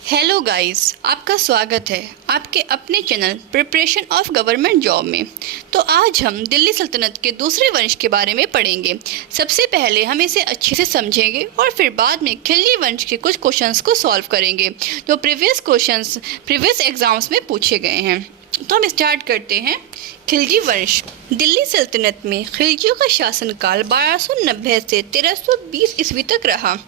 Hello guys, आपका स्वागत है आपके अपने channel preparation of government job में। तो आज हम दिल्ली सल्तनत के दूसरे वंश के बारे में पढ़ेंगे। सबसे पहले हम इसे अच्छे से समझेंगे और फिर बाद में खिलजी वंश के कुछ क्वेश्चंस को सॉल्व करेंगे जो प्रीवियस एग्जाम्स में पूछे गए हैं। तो हम स्टार्ट करते हैं। खिलजी वंश। दिल्ली सल्तनत में खिलजियों का शासनकाल 1290 से 1320 ईस्वी तक रहा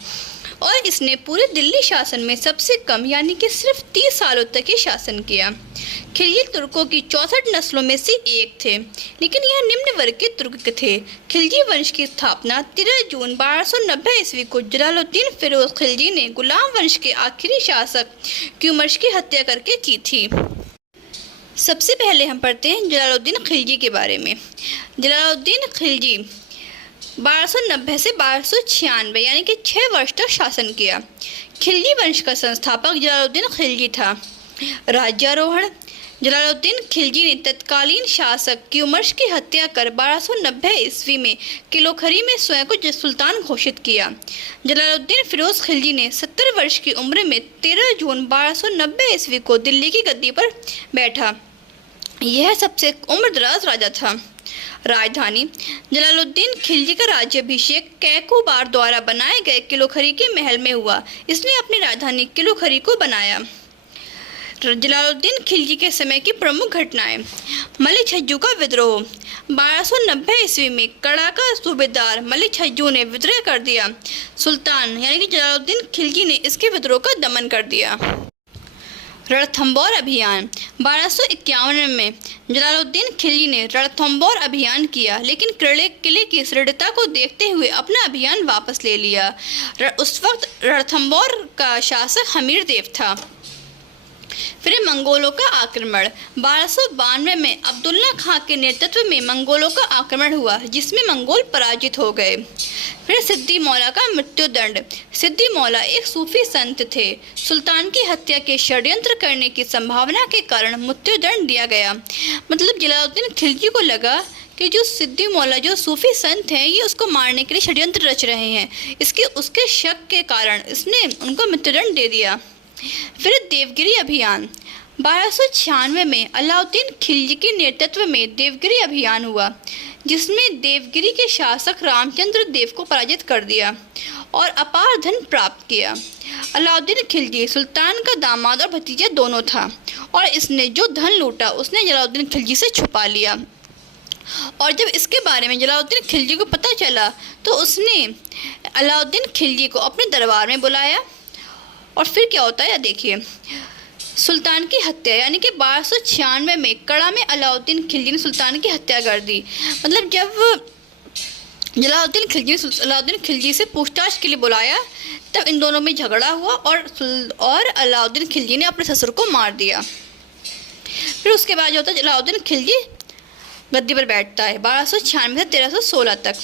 और इसने पूरे दिल्ली शासन में सबसे कम यानी कि सिर्फ 30 सालों तक ही शासन किया। खिलजी तुर्कों की 64 नस्लों में से एक थे, लेकिन यह निम्न वर्ग के तुर्क थे। खिलजी वंश की स्थापना 13 जून 1290 ईस्वी को जलालुद्दीन फिरोज खिलजी ने गुलाम वंश के आखिरी शासक क्यूमर्श की हत्या करके की थी। सबसे पहले हम पढ़ते हैं जलालुद्दीन खिलजी के बारे में। जलालुद्दीन खिलजी 1290 से 1296 यानी कि 6 वर्ष तक शासन किया। खिलजी वंश का संस्थापक जलालुद्दीन खिलजी था। राज्यारोहण। जलालुद्दीन खिलजी ने तत्कालीन शासक क्यूमर्श की हत्या कर 1290 ईस्वी में किलोखरी में स्वयं को सुल्तान घोषित किया। जलालुद्दीन फिरोज खिलजी ने 70 वर्ष की उम्र में 13 जून 1290 ईस्वी को दिल्ली की गद्दी पर बैठा। यह सबसे उम्रदराज राजा था। राजधानी। जलालुद्दीन खिलजी का राज्याभिषेक कैकोबार द्वारा बनाए गए किलोखरी के महल में हुआ। इसने अपनी राजधानी किलोखरी को बनाया। जलालुद्दीन खिलजी के समय की प्रमुख घटनाएं। मलिक छज्जू का विद्रोह। 1290 ईस्वी में कड़ा का सूबेदार मलिक छज्जू ने विद्रोह कर दिया। सुल्तान यानी कि जलालुद्दीन खिलजी ने इसके विद्रोह का दमन कर दिया। रणथंबोर अभियान। 1251 में जलालुद्दीन खिलजी ने रणथंबोर अभियान किया, लेकिन किले की सुदृढ़ता को देखते हुए अपना अभियान वापस ले लिया। उस वक्त रणथंबोर का शासक हमीर देव था। फिर मंगोलों का आक्रमण। 1292 में अब्दुल्ला खां के नेतृत्व में मंगोलों का आक्रमण हुआ, जिसमें मंगोल पराजित हो गए। फिर सिद्दी मौला का मृत्युदंड। सिद्दी मौला एक सूफी संत थे। सुल्तान की हत्या के षड्यंत्र करने की संभावना के कारण मृत्युदंड दिया गया। मतलब जलालुद्दीन खिलजी को लगा कि जो सिद्दी मौला जो सूफी संत हैं, ये उसको मारने के लिए षड्यंत्र रच रहे हैं। उसके शक के कारण इसने उनको मृत्युदंड दे दिया। फिर देवगिरी अभियान। 1296 में अलाउद्दीन खिलजी के नेतृत्व में देवगिरी अभियान हुआ, जिसमें देवगिरी के शासक रामचंद्र देव को पराजित कर दिया और अपार धन प्राप्त किया। अलाउद्दीन खिलजी सुल्तान का दामाद और भतीजा दोनों था और इसने जो धन लूटा उसने जलालुद्दीन खिलजी से छुपा लिया। और जब इसके बारे में जलालुद्दीन खिलजी को पता चला तो उसने अलाउद्दीन खिलजी को अपने दरबार में बुलाया। और फिर क्या होता है देखिए। सुल्तान की हत्या यानी कि 1296 में कड़ा में अलाउद्दीन खिलजी ने सुल्तान की हत्या कर दी। मतलब जब अलाउद्दीन खिलजी से पूछताछ के लिए बुलाया, तब इन दोनों में झगड़ा हुआ और अलाउद्दीन खिलजी ने अपने ससुर को मार दिया। फिर उसके बाद जो होता है, अलाउद्दीन खिलजी गद्दी पर बैठता है 1296 से 1316 तक।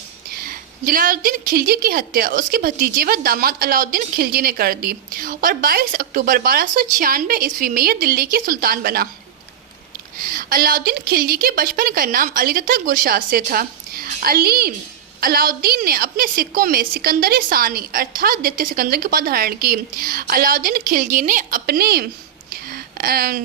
जलालुद्दीन खिलजी की हत्या उसके भतीजे व दामाद अलाउद्दीन खिलजी ने कर दी और 22 अक्टूबर 1296 ईस्वी में यह दिल्ली की सुल्तान बना। अलाउद्दीन खिलजी के बचपन का नाम अली तथा गुरशाद से था। अलाउद्दीन ने अपने सिक्कों में सिकंदर सानी अर्थात द्वितीय सिकंदर की उपाधि धारण की। अलाउद्दीन खिलजी ने अपने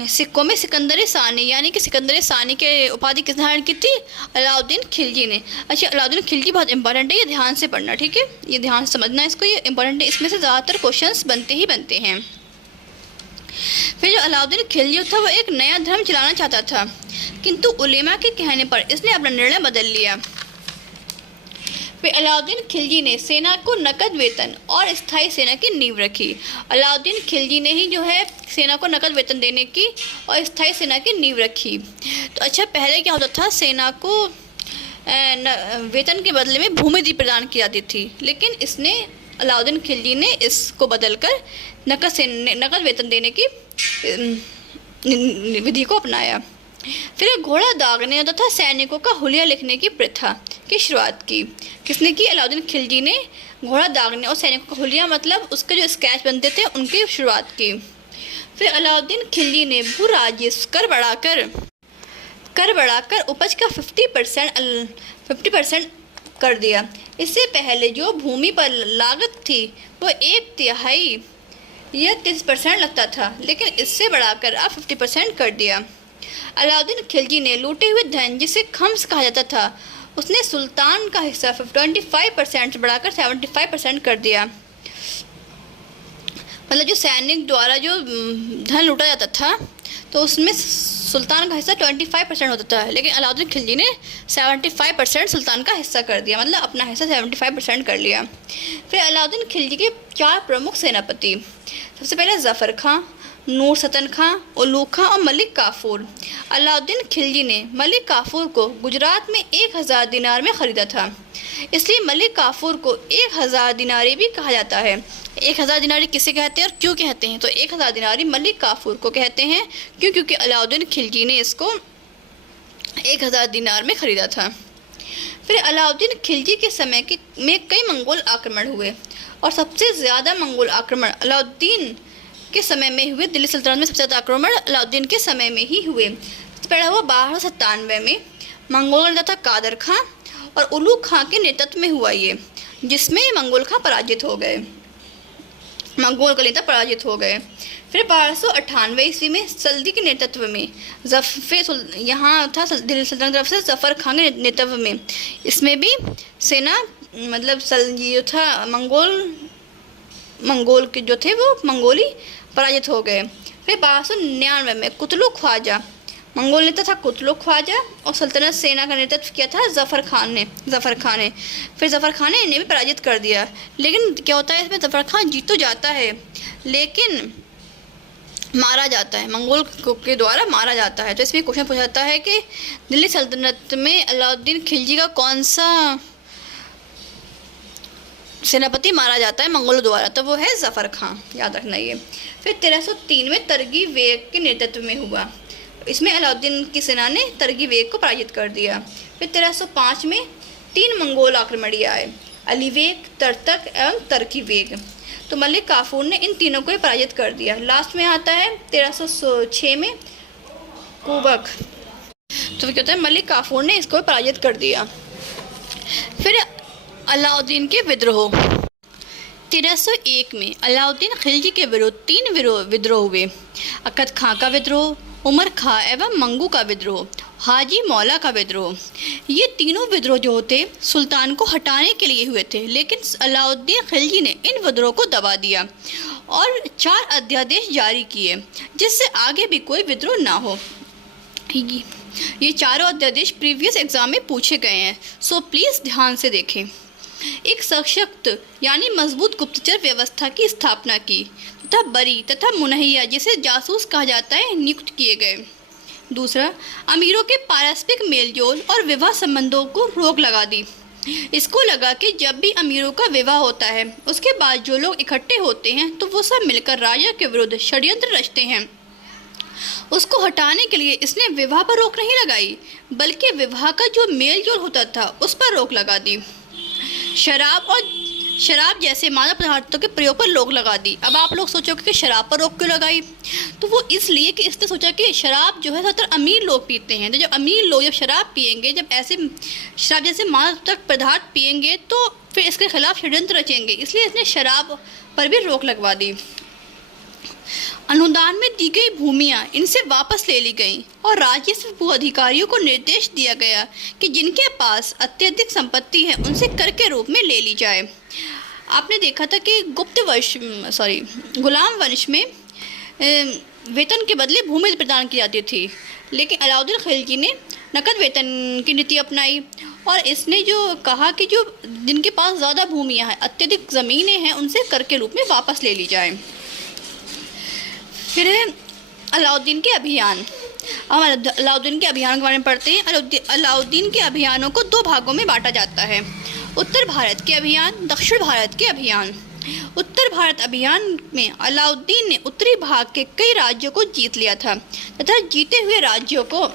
सिक्कों में सिकंदर सानी यानी कि सिकंदर सानी के उपाधि किस धारण की थी? अलाउद्दीन खिलजी ने। अच्छा, अलाउद्दीन खिलजी बहुत इंपॉर्टेंट है, ये ध्यान से पढ़ना, ठीक है? ये ध्यान से समझना है इसको, ये इंपॉर्टेंट है। इसमें से ज़्यादातर क्वेश्चंस बनते हैं। फिर जो अलाउद्दीन खिलजी था वो एक नया धर्म चलाना चाहता था, किंतु उलेमा के कहने पर इसने अपना निर्णय बदल लिया। फिर अलाउद्दीन खिलजी ने सेना को नकद वेतन और स्थायी सेना की नींव रखी। अलाउद्दीन खिलजी ने ही जो है सेना को नकद वेतन देने की और स्थायी सेना की नींव रखी। तो अच्छा, पहले क्या होता था, सेना को वेतन के बदले में भूमि प्रदान की जाती थी, लेकिन अलाउद्दीन खिलजी ने इसको बदलकर नकद वेतन देने की विधि को अपनाया। फिर घोड़ा दागने तथा सैनिकों का हुलिया लिखने की प्रथा की शुरुआत की। किसने की? अलाउद्दीन खिलजी ने घोड़ा दागने और सैनिकों का हुलिया मतलब उसके जो स्केच बनते थे उनकी शुरुआत की। फिर अलाउद्दीन खिलजी ने भू राजस्व कर बढ़ाकर उपज का 50% कर दिया। इससे पहले जो भूमि पर लागत थी वो 1/3 यह 30% लगता था, लेकिन इससे बढ़ाकर अब 50% कर दिया। अलाउद्दीन खिलजी ने लूटे हुए धन, जिसे खम्स कहा जाता था, उसने सुल्तान का हिस्सा 25% से बढ़ाकर 75% कर दिया। मतलब जो सैनिक द्वारा जो धन लूटा जाता था, तो उसमें सुल्तान का हिस्सा 25% होता था, लेकिन अलाउद्दीन खिलजी ने 75% सुल्तान का हिस्सा कर दिया, मतलब अपना हिस्सा 75% कर लिया। फिर अलाउद्दीन खिलजी के 4 प्रमुख सेनापति, सबसे पहले ज़फ़र खां, नूर सतन खां, उलूग खां और मलिक काफूर। अलाउद्दीन खिलजी ने मलिक काफूर को गुजरात में 1000 दिनार में ख़रीदा था, इसलिए मलिक काफूर को 1000 दिनारी भी कहा जाता है। 1000 दिनारी किसे कहते हैं और क्यों कहते हैं? तो 1000 दिनारी मलिक काफूर को कहते हैं, क्योंकि अलाउद्दीन खिलजी ने इसको 1000 दिनार में ख़रीदा था। फिर अलाउद्दीन खिलजी के समय में कई मंगोल आक्रमण हुए, और सबसे ज़्यादा मंगोल आक्रमण अलाउद्दीन के समय में हुए। दिल्ली सल्तनत में सबसे ज़्यादा आक्रमण अलाउद्दीन के समय में ही हुए। पहला हुआ 1297 में, मंगोल का नेता था कादर खां, और उलूग खां के नेतृत्व में हुआ ये, जिसमें मंगोल खां पराजित हो गए, मंगोल का नेता पराजित हो गए। फिर 1298 ईस्वी में सल्दी के नेतृत्व में यहाँ था दिल्ली सल्तनत की तरफ से ज़फ़र खां के नेतृत्व में, इसमें भी सेना मतलब ये था मंगोल के जो थे वो मंगोली पराजित हो गए। फिर 1299 में कुतलुक ख्वाजा, मंगोल नेता था कुतलुक ख्वाजा, और सल्तनत सेना का नेतृत्व किया था ज़फ़र खां ने। फिर ज़फ़र खां ने इन्हें भी पराजित कर दिया। लेकिन क्या होता है इसमें, ज़फ़र खां जीत तो जाता है, लेकिन मारा जाता है, मंगोल के द्वारा मारा जाता है। तो इसमें क्वेश्चन पूछा जाता है कि दिल्ली सल्तनत में अलाउद्दीन खिलजी का कौन सा सेनापति मारा जाता है मंगोलों द्वारा? तो वो है ज़फ़र खां, याद रखना ये। फिर 1303 में तरगी बेग के नेतृत्व में हुआ, इसमें अलाउद्दीन की सेना ने तरगी बेग को पराजित कर दिया। फिर 1305 में 3 मंगोल आक्रमणी आए, अली बेग, तरतक एवं तरकी बेग। तो मलिक काफूर ने इन तीनों को ही पराजित कर दिया। लास्ट में आता है 1306 में कुबक, तो क्या होता है, मलिक काफूर ने इसको पराजित कर दिया। फिर अलाउद्दीन के विद्रोह, 1301 में अलाउद्दीन खिलजी के विरुद्ध 3 विद्रोह हुए, अकद खां का विद्रोह, उमर खां एवं मंगू का विद्रोह, हाजी मौला का विद्रोह। ये तीनों विद्रोह जो थे सुल्तान को हटाने के लिए हुए थे, लेकिन अलाउद्दीन खिलजी ने इन विद्रोह को दबा दिया और 4 अध्यादेश जारी किए, जिससे आगे भी कोई विद्रोह ना हो। ये चारों अध्यादेश प्रीवियस एग्जाम में पूछे गए हैं, सो प्लीज़ ध्यान से देखें। एक सशक्त यानी मजबूत गुप्तचर व्यवस्था की स्थापना की तथा बरी तथा मुनहिया, जिसे जासूस कहा जाता है, नियुक्त किए गए। दूसरा, अमीरों के पारस्परिक मेलजोल और विवाह संबंधों को रोक लगा दी। इसको लगा कि जब भी अमीरों का विवाह होता है, उसके बाद जो लोग इकट्ठे होते हैं तो वो सब मिलकर राजा के विरुद्ध षड्यंत्र रचते हैं। उसको हटाने के लिए इसने विवाह पर रोक नहीं लगाई, बल्कि विवाह का जो मेलजोल होता था उस पर रोक लगा दी। शराब जैसे मादक पदार्थों के प्रयोग पर रोक लगा दी। अब आप लोग सोचोगे कि शराब पर रोक क्यों लगाई? तो वो इसलिए कि इसने सोचा कि शराब जो है ज़्यादातर अमीर लोग पीते हैं, तो जब अमीर लोग जब शराब पियेंगे, जब ऐसे शराब जैसे मादक पदार्थ पियेंगे, तो फिर इसके खिलाफ षड्यंत्र रचेंगे, इसलिए इसने शराब पर भी रोक लगवा दी। अनुदान में दी गई भूमियाँ इनसे वापस ले ली गईं और राजस्व भू अधिकारियों को निर्देश दिया गया कि जिनके पास अत्यधिक संपत्ति है उनसे कर के रूप में ले ली जाए। आपने देखा था कि गुलाम वंश में वेतन के बदले भूमि प्रदान की जाती थी, लेकिन अलाउद्दीन खिलजी ने नकद वेतन की नीति अपनाई और इसने जो कहा कि जो जिनके पास ज़्यादा भूमियाँ हैं, अत्यधिक ज़मीनें हैं, उनसे कर के रूप में वापस ले ली जाए। फिर अलाउद्दीन के अभियान। अब अलाउद्दीन के अभियान के बारे में पढ़ते हैं। अलाउद्दीन के अभियानों को 2 भागों में बांटा जाता है, उत्तर भारत के अभियान, दक्षिण भारत के अभियान। उत्तर भारत अभियान में अलाउद्दीन ने उत्तरी भाग के कई राज्यों को जीत लिया था तथा जीते हुए राज्यों को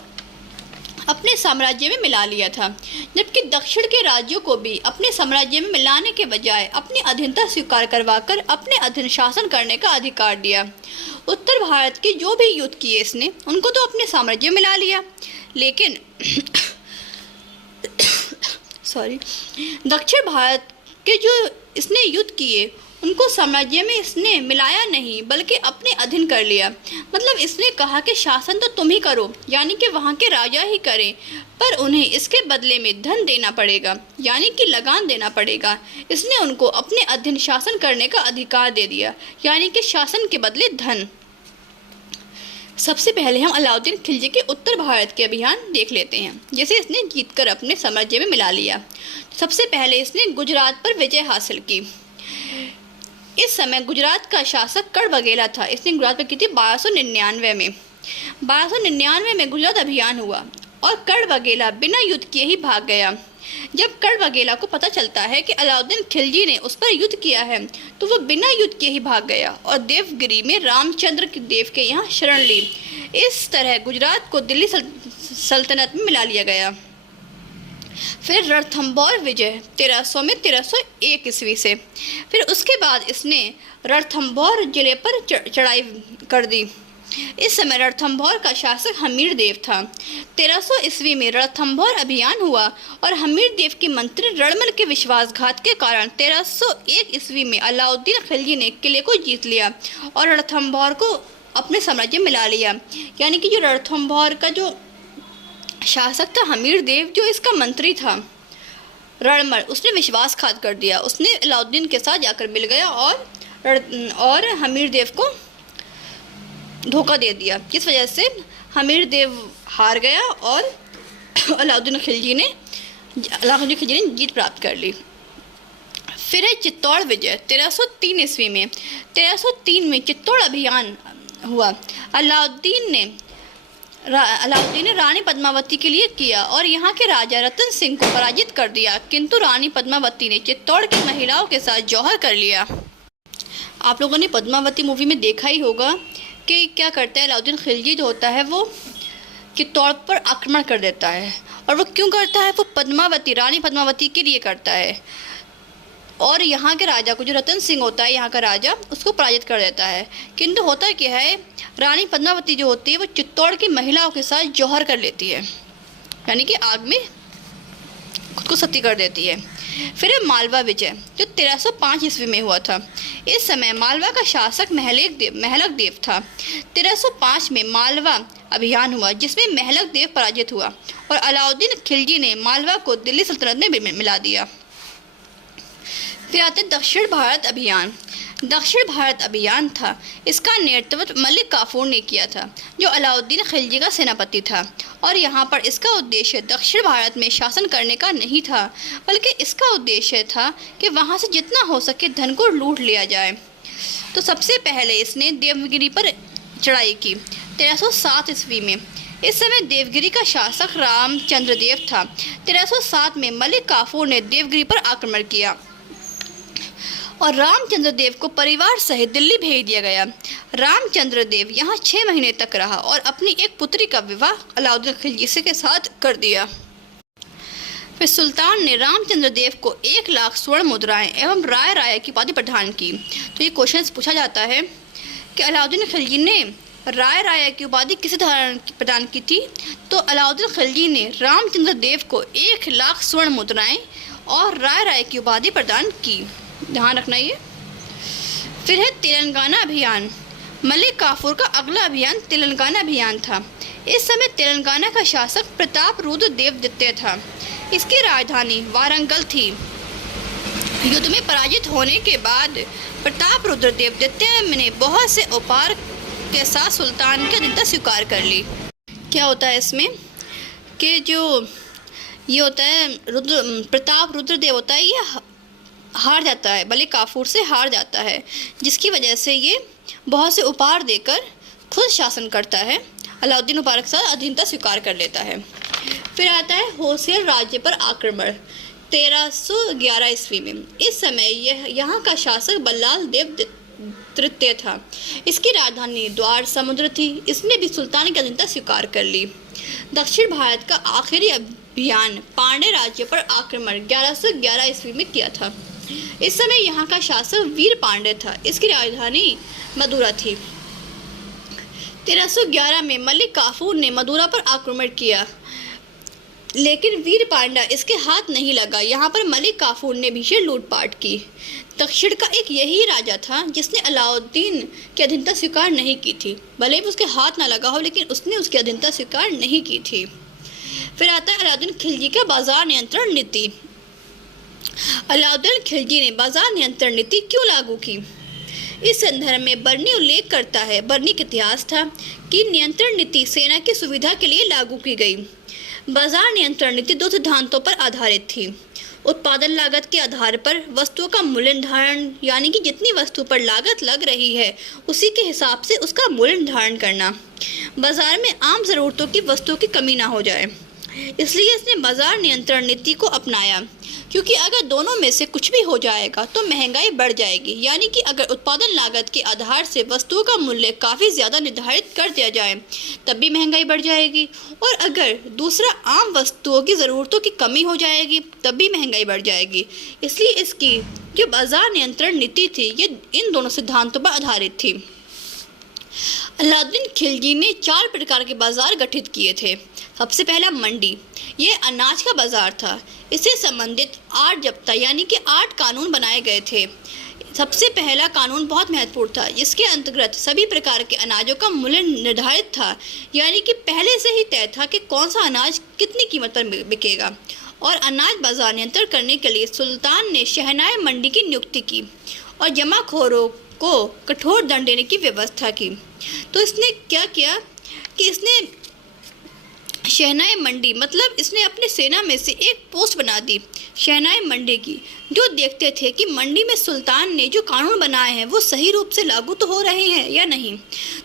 अपने साम्राज्य में मिला लिया था, जबकि दक्षिण के राज्यों को भी अपने साम्राज्य में मिलाने के बजाय अपनी अधीनता स्वीकार करवाकर अपने अधीन शासन करने का अधिकार दिया। उत्तर भारत के जो भी युद्ध किए इसने, उनको तो अपने साम्राज्य में मिला लिया, लेकिन दक्षिण भारत के जो इसने युद्ध किए उनको साम्राज्य में इसने मिलाया नहीं बल्कि अपने अधीन कर लिया। मतलब इसने कहा कि शासन तो तुम ही करो, यानी कि वहाँ के राजा ही करें, पर उन्हें इसके बदले में धन देना पड़ेगा, यानी कि लगान देना पड़ेगा। इसने उनको अपने अधीन शासन करने का अधिकार दे दिया, यानी कि शासन के बदले धन। सबसे पहले हम अलाउद्दीन खिलजी के उत्तर भारत के अभियान देख लेते हैं, जैसे इसने जीतकर अपने साम्राज्य में मिला लिया। सबसे पहले इसने गुजरात पर विजय हासिल की। इस समय गुजरात का शासक कड़ बघेला था। इसने गुजरात पर की थी 1299 में। 1299 में गुजरात अभियान हुआ और कड़ बघेला बिना युद्ध किए ही भाग गया। जब कड़ बघेला को पता चलता है कि अलाउद्दीन खिलजी ने उस पर युद्ध किया है, तो वह बिना युद्ध किए ही भाग गया और देवगिरी में रामचंद्र देव के यहाँ शरण ली। इस तरह गुजरात को दिल्ली सल्तनत में मिला लिया गया। फिर रणथंभौर विजय 1300 में 1301 ईस्वी से। फिर उसके बाद इसने रणथंभौर जिले पर चढ़ाई कर दी। इस समय रणथंभौर का शासक हमीर देव था। 1300 ईस्वी में रणथंभौर अभियान हुआ और हमीर देव के मंत्री रणमल के विश्वासघात के कारण 1301 ईस्वी में अलाउद्दीन खिलजी ने किले को जीत लिया और रणथंभौर को अपने साम्राज्य में मिला लिया। यानी कि जो रणथंभौर का जो शासक था हमीर देव, जो इसका मंत्री था रणमल, उसने विश्वासघात कर दिया। उसने अलाउद्दीन के साथ जाकर मिल गया और हमीर देव को धोखा दे दिया, जिस वजह से हमीर देव हार गया और अलाउद्दीन खिलजी ने जीत प्राप्त कर ली। फिर है चित्तौड़ विजय 1303 ईस्वी में। 1303 में चित्तौड़ अभियान हुआ। अलाउद्दीन ने रानी पद्मावती के लिए किया और यहाँ के राजा रतन सिंह को पराजित कर दिया, किंतु रानी पद्मावती ने चित्तौड़ की महिलाओं के साथ जौहर कर लिया। आप लोगों ने पद्मावती मूवी में देखा ही होगा कि क्या करता है अलाउद्दीन खिलजी जो होता है वो चित्तौड़ पर आक्रमण कर देता है। और वो क्यों करता है? वो रानी पद्मावती के लिए करता है और यहाँ के राजा को, जो रतन सिंह होता है यहाँ का राजा, उसको पराजित कर देता है। किंतु होता क्या है, रानी पद्मावती जो होती है वो चित्तौड़ की महिलाओं के साथ जौहर कर लेती है, यानी कि आग में खुद को सती कर देती है। फिर है मालवा विजय जो 1305 ईस्वी में हुआ था। इस समय मालवा का शासक महलक देव था। 1305 में मालवा अभियान हुआ जिसमें महलक देव पराजित हुआ और अलाउद्दीन खिलजी ने मालवा को दिल्ली सल्तनत में मिला दिया। फिर आते दक्षिण भारत अभियान। दक्षिण भारत अभियान था, इसका नेतृत्व मलिक काफूर ने किया था, जो अलाउद्दीन खिलजी का सेनापति था। और यहाँ पर इसका उद्देश्य दक्षिण भारत में शासन करने का नहीं था, बल्कि इसका उद्देश्य था कि वहाँ से जितना हो सके धन को लूट लिया जाए। तो सबसे पहले इसने देवगिरी पर चढ़ाई की 1307 ईस्वी में। इस समय देवगिरी का शासक रामचंद्र देव था। 1307 में मलिक काफूर ने देवगिरी पर आक्रमण किया और रामचंद्र देव को परिवार सहित दिल्ली भेज दिया गया। रामचंद्र देव यहाँ 6 महीने तक रहा और अपनी एक पुत्री का विवाह अलाउद्दीन खिलजी के साथ कर दिया। फिर सुल्तान ने रामचंद्र देव को 1 लाख स्वर्ण मुद्राएं एवं राय की उपाधि प्रदान की। तो ये क्वेश्चन पूछा जाता है कि अलाउद्दीन खिलजी ने राय की उपाधि किसे प्रदान की थी? तो अलाउद्दीन खिलजी ने रामचंद्र देव को 1 लाख स्वर्ण मुद्राएं और राय की उपाधि प्रदान की। ध्यान रखना ये। फिर है तेलंगाना अभियान। मलिक काफूर का अगला अभियान तेलंगाना अभियान था। इस समय तेलंगाना का शासक प्रताप रुद्र देवदित्य था। इसकी राजधानी वारंगल थी। युद्ध में पराजित होने के बाद प्रताप रुद्र देवदित्य ने बहुत से उपहार के साथ सुल्तान की अधीनता स्वीकार कर ली। क्या होता है इसमें कि जो ये होता है प्रताप रुद्र देव होता है, ये हार जाता है, मलिक काफूर से हार जाता है, जिसकी वजह से ये बहुत से उपहार देकर खुद शासन करता है। अलाउद्दीन उपहार के साथ अधीनता स्वीकार कर लेता है। फिर आता है होसियर राज्य पर आक्रमण 1311 ईस्वी में। इस समय यहाँ का शासक बल्लाल देव तृतीय था। इसकी राजधानी द्वार समुद्र थी। इसने भी सुल्तान की अधीनता स्वीकार कर ली। दक्षिण भारत का आखिरी अभियान पांड्य राज्य पर आक्रमण 1111 ईस्वी में किया था। इस समय यहाँ का शासक वीर पांड्य था। इसकी राजधानी मदुरा थी। 1311 में मलिक काफूर ने मदुरा पर आक्रमण किया लेकिन वीर पांड्या इसके हाथ नहीं लगा। यहाँ पर मलिक काफूर ने भीषण लूटपाट की। दक्षिण का एक यही राजा था जिसने अलाउद्दीन की अधीनता स्वीकार नहीं की थी। भले ही उसके हाथ ना लगा हो, लेकिन उसने उसकी अधीनता स्वीकार नहीं की थी। फिर आता है अलाउद्दीन खिलजी का बाजार नियंत्रण नीति। अलाउद्दीन खिलजी ने बाजार नियंत्रण नीति क्यों लागू की? इस संदर्भ में बर्नी उल्लेख करता है, बर्नी का इतिहास था कि नियंत्रण नीति सेना की सुविधा के लिए लागू की गई। बाजार नियंत्रण नीति दो सिद्धांतों पर आधारित थी। उत्पादन लागत के आधार पर वस्तुओं का मूल्य निर्धारण, यानी कि जितनी वस्तु पर लागत लग रही है उसी के हिसाब से उसका मूल्य निर्धारण करना। बाजार में आम ज़रूरतों की वस्तुओं की कमी ना हो जाए, इसलिए इसने बाजार नियंत्रण नीति को अपनाया। क्योंकि अगर दोनों में से कुछ भी हो जाएगा तो महंगाई बढ़ जाएगी। यानी कि अगर उत्पादन लागत के आधार से वस्तुओं का मूल्य काफ़ी ज़्यादा निर्धारित कर दिया जाए तब भी महंगाई बढ़ जाएगी, और अगर दूसरा आम वस्तुओं की ज़रूरतों की कमी हो जाएगी तब भी महंगाई बढ़ जाएगी। इसलिए इसकी जो बाजार नियंत्रण नीति थी ये इन दोनों सिद्धांतों पर आधारित थी। अलाउद्दीन खिलजी ने 4 प्रकार के बाजार गठित किए थे। सबसे पहला मंडी, ये अनाज का बाजार था। इससे संबंधित 8 जब्ता यानी कि 8 कानून बनाए गए थे। सबसे पहला कानून बहुत महत्वपूर्ण था, जिसके अंतर्गत सभी प्रकार के अनाजों का मूल्य निर्धारित था। यानी कि पहले से ही तय था कि कौन सा अनाज कितनी कीमत पर बिकेगा। और अनाज बाजार नियंत्रण करने के लिए सुल्तान ने शहनाई मंडी की नियुक्ति की और जमाखोरों को कठोर दंड देने की व्यवस्था की। तो इसने क्या किया कि इसने शहनाई मंडी मतलब इसने अपने सेना में से एक पोस्ट बना दी शहनाई मंडी की, जो देखते थे कि मंडी में सुल्तान ने जो कानून बनाए हैं वो सही रूप से लागू तो हो रहे हैं या नहीं।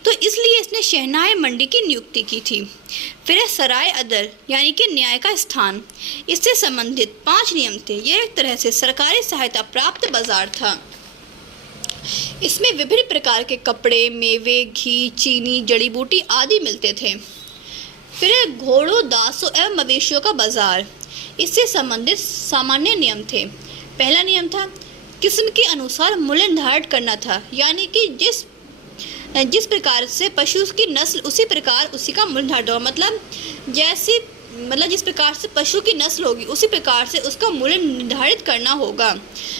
तो इसलिए इसने शहनाई मंडी की नियुक्ति की थी। फिर है सराय अदल यानी कि न्याय का स्थान। इससे संबंधित 5 नियम थे। यह एक तरह से सरकारी सहायता प्राप्त बाजार था। इसमें विभिन्न प्रकार के कपड़े, मेवे, घी, चीनी, जड़ी बूटी आदि मिलते थे। फिर है घोड़ों, दासों एवं मवेशियों का बाजार। इससे संबंधित सामान्य नियम थे। पहला नियम था किस्म के अनुसार मूल्य निर्धारित करना था। यानी कि जिस प्रकार से पशु की नस्ल उसी प्रकार उसी का मूल्य निर्धारित होगा। मतलब जिस प्रकार से पशु की नस्ल होगी उसी प्रकार से उसका मूल्य निर्धारित करना होगा।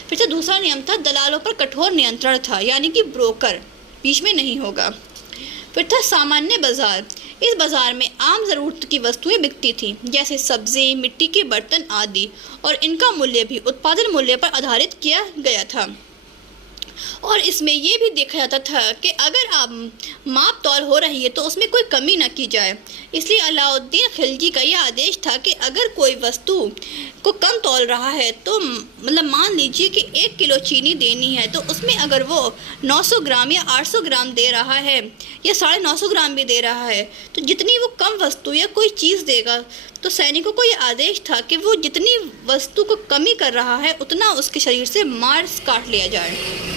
फिर से दूसरा नियम था दलालों पर कठोर नियंत्रण था, यानी कि ब्रोकर बीच में नहीं होगा। फिर था सामान्य बाजार। इस बाजार में आम ज़रूरत की वस्तुएं बिकती थीं, जैसे सब्जी, मिट्टी के बर्तन आदि, और इनका मूल्य भी उत्पादन मूल्य पर आधारित किया गया था। और इसमें ये भी देखा जाता था कि अगर आप माप तौल हो रही है तो उसमें कोई कमी न की जाए। इसलिए अलाउद्दीन खिलजी का यह आदेश था कि अगर कोई वस्तु को कम तौल रहा है तो मतलब मान लीजिए कि 1 किलो चीनी देनी है, तो उसमें अगर वो 900 ग्राम या 800 ग्राम दे रहा है या 950 ग्राम भी दे रहा है, तो जितनी वो कम वस्तु या कोई चीज़ देगा तो सैनिकों को ये आदेश था कि वो जितनी वस्तु को कमी कर रहा है उतना उसके शरीर से मांस काट लिया जाए।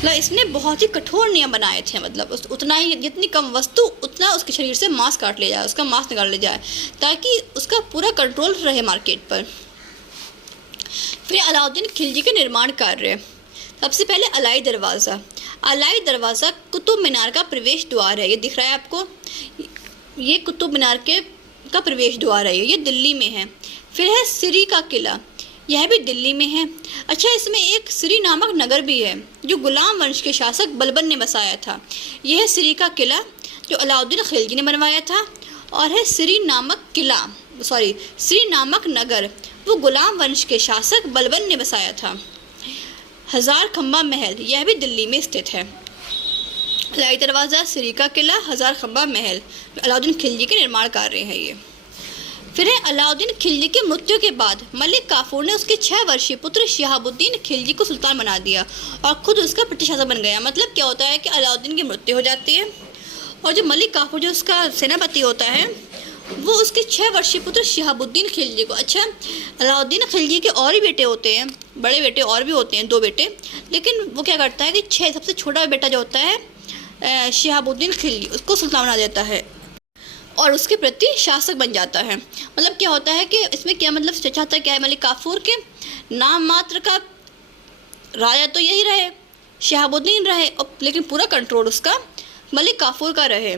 मतलब इसने बहुत ही कठोर नियम बनाए थे। मतलब उतना ही जितनी कम वस्तु उतना उसके शरीर से मांस काट लिया जाए, उसका मांस निकाल लिया जाए, ताकि उसका पूरा कंट्रोल रहे मार्केट पर। फिर अलाउद्दीन खिलजी के निर्माण कार्य। सबसे पहले अलाई दरवाज़ा। अलाई दरवाज़ा कुतुब मीनार का प्रवेश द्वार है। ये दिख रहा है आपको, ये कुतुब मीनार का प्रवेश द्वार है। ये दिल्ली में है। फिर है सिरी का किला, यह भी दिल्ली में है। अच्छा, इसमें एक सिरी नामक नगर भी है जो गुलाम वंश के शासक बलबन ने बसाया था। यह है सिरी का किला जो अलाउद्दीन खिलजी ने बनवाया था। और है सिरी नामक नगर, वो गुलाम वंश के शासक बलबन ने बसाया था। हजार खंबा महल, यह भी दिल्ली में स्थित है। अलाई दरवाज़ा, सिरी का किला, हजार खंबा महल, अलाउद्दीन खिलजी के निर्माण कार्य हैं ये। फिर है अलाउद्दीन खिलजी की मृत्यु के बाद मलिक काफूर ने उसके 6 वर्षीय पुत्र शिहाबुद्दीन खिलजी को सुल्तान बना दिया और खुद उसका प्रतिशासक बन गया। मतलब क्या होता है कि अलाउद्दीन की मृत्यु हो जाती है और जो मलिक काफूर जो उसका सेनापति होता है वो उसके 6 वर्षीय पुत्र शिहाबुद्दीन खिलजी को। अच्छा, अलाउद्दीन खिलजी के और भी बेटे होते हैं, बड़े बेटे और भी होते हैं, 2 बेटे, लेकिन वो क्या करता है कि सबसे छोटा बेटा जो होता है शिहाबुद्दीन खिलजी, उसको सुल्तान बना देता है और उसके प्रति शासक बन जाता है। मतलब क्या होता है कि इसमें क्या मतलब चाहता क्या है, मलिक काफूर के नाम मात्र का राजा तो यही रहे, शिहाबुद्दीन रहे, और लेकिन पूरा कंट्रोल उसका मलिक काफूर का रहे।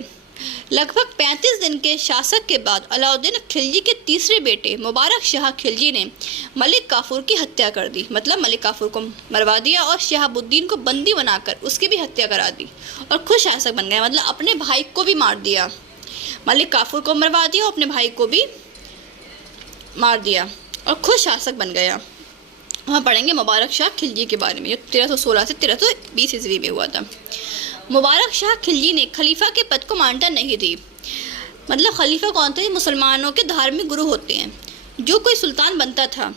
लगभग 35 दिन के शासक के बाद अलाउद्दीन खिलजी के तीसरे बेटे मुबारक शाह खिलजी ने मलिक काफूर की हत्या कर दी। मतलब मलिक काफूर को मरवा दिया और शहाबुद्दीन को बंदी बनाकर उसकी भी हत्या करा दी और खुद शासक बन गया। मतलब अपने भाई को भी मार दिया, मलिक काफूर को मरवा दिया और अपने भाई को भी मार दिया और खुद शासक बन गया। वहाँ पढ़ेंगे मुबारक शाह खिलजी के बारे में, जो 1316 से 1320 ईस्वी में हुआ था। मुबारक शाह खिलजी ने खलीफा के पद को मान्यता नहीं दी। मतलब खलीफा कौन थे? मुसलमानों के धार्मिक गुरु होते हैं। जो कोई सुल्तान बनता था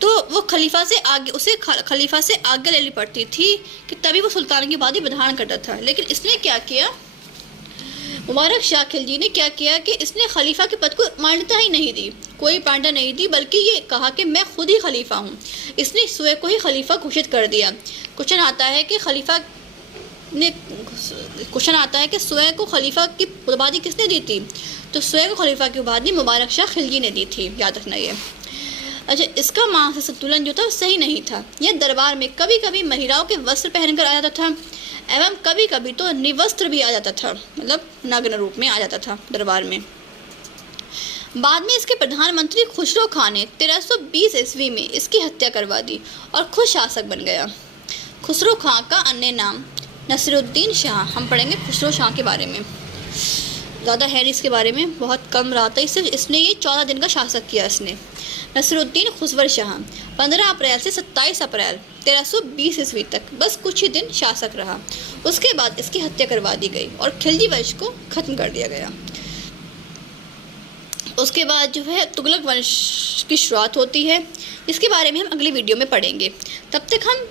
तो वो खलीफा से आज्ञा लेनी पड़ती थी कि तभी वो सुल्तान की उपाधि प्रदान करता था। लेकिन इसने क्या किया, मुबारक शाह खिलजी ने क्या किया कि इसने खलीफा के पद को मान्यता ही नहीं दी, कोई मान्यता नहीं दी, बल्कि ये कहा कि मैं खुद ही खलीफा हूँ। इसने स्वयं को ही खलीफा घोषित कर दिया। क्वेश्चन आता है कि स्वयं को खलीफा की उपाधि किसने दी थी? तो स्वयं को खलीफा की उपाधि मुबारक शाह खिलजी ने दी थी, याद रखना ये। अच्छा, इसका मानसिक संतुलन जो था सही नहीं था। यह दरबार में कभी कभी महिलाओं के वस्त्र पहनकर आ जाता था एवं कभी कभी तो निवस्त्र भी आ जाता था, मतलब नग्न रूप में आ जाता था दरबार में। बाद में इसके प्रधानमंत्री खुसरो खां ने 1320 ईस्वी में इसकी हत्या करवा दी और खुद शासक बन गया। खुसरो खां का अन्य नाम नसीरुद्दीन शाह। हम पढ़ेंगे खुसरो शाह के बारे में, ज़्यादा है इसके बारे में, बहुत कम रहा था। इसने ये 14 दिन का शासक किया इसने। नसीरुद्दीन खुसरो शाह 15 अप्रैल से 27 अप्रैल 1320 ईस्वी तक बस कुछ ही दिन शासक रहा। उसके बाद इसकी हत्या करवा दी गई और खिलजी वंश को खत्म कर दिया गया। उसके बाद जो है तुगलक वंश की शुरुआत होती है, इसके बारे में हम अगली वीडियो में पढ़ेंगे। तब तक हम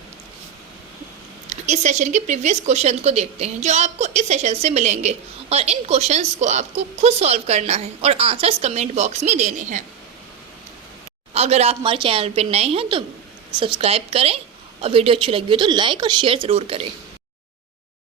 इस सेशन के प्रीवियस क्वेश्चन को देखते हैं जो आपको इस सेशन से मिलेंगे और इन क्वेश्चंस को आपको खुद सॉल्व करना है और आंसर्स कमेंट बॉक्स में देने हैं। अगर आप हमारे चैनल पर नए हैं तो सब्सक्राइब करें और वीडियो अच्छी लगी हो तो लाइक और शेयर ज़रूर करें।